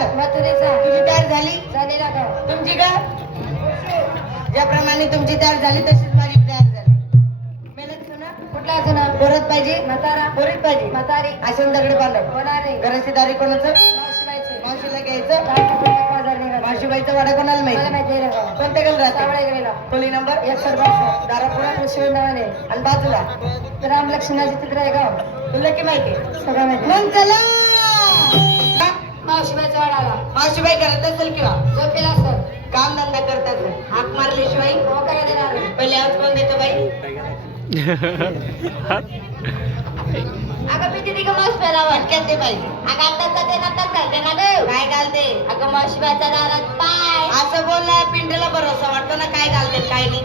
number मथुरेचा तुझी तयार झाली झालेला गाव तुमची का ज्याप्रमाणे तुमची तयार झाली तशीच माझी तयार झाली मेहनत सुना कुठला जुना परत पाहिजे म्हातारा पोरीत पाहिजे म्हातारी आसन दगड बांधव होणार नाही घराची दारी कोणाचं मावशीबाईचे मावशीला घ्यायचं बाजार निघाला मावशीबाईचा वाडा कोणाला मला माहिती माहिती आहे ना गाव कोणत्या गेलं राहते सावळे गेलेला खोली नंबर 162 दारापुरा कृष्ण नावाने आणि बाजूला राम लक्ष्मणाचे चित्र आहे गाव तुला की माहिती सगळं माहिती मग चला मावशीबाईचा वाडाला मावशीबाई करत असेल किंवा झोपेला सर काम धंदा करतात हाक मारल्याशिवाय हो काय देणार पहिले आज कोण देतो बाई अगं मी तिथे मावशीबाईला वाटक्यात दे बाई अगं आताच जाते ना आताच घालते ना गं काय घालते अगं मावशीबाईच्या दारात पाय असं बोलला पिंडीला भरोसा वाटतो ना काय घालते काय नाही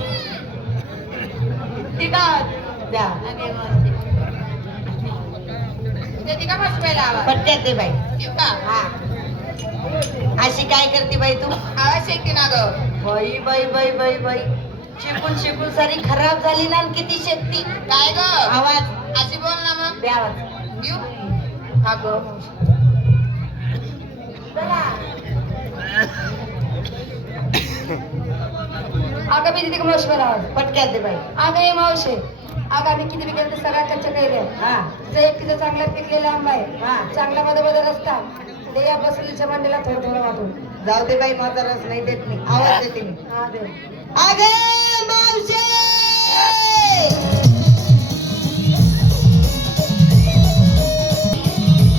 ती गावात द्या ती का मावशीबाईला आवाज पट्ट्यात दे बाई येऊ का हा अशी काय करते बाई तू आवाज ऐकते ना गं बाई बाई बाई बाई बाई शिकून शिकून सारी खराब झाली ना आणि किती शक्ती काय गं आवाज अशी बोल ना मग दे आवाज येऊ हा गं अगं मी तिथे का मावशीबाईला आवाज पटक्यात दे बाई अगं हे मावशे अगं आम्ही किती विकेल तर सगळ्या कच्च्या कैऱ्या हा तुझं एकटीचं चांगला पिकलेला आंबा आहे हा चांगला मध्ये मध्ये रस्ता ते या बसलीच्या मांडीला थोडं थोडं वाटून जाऊ दे बाई माझा रस नाही देत मी आवाज देते मी हा दे अगे मावशे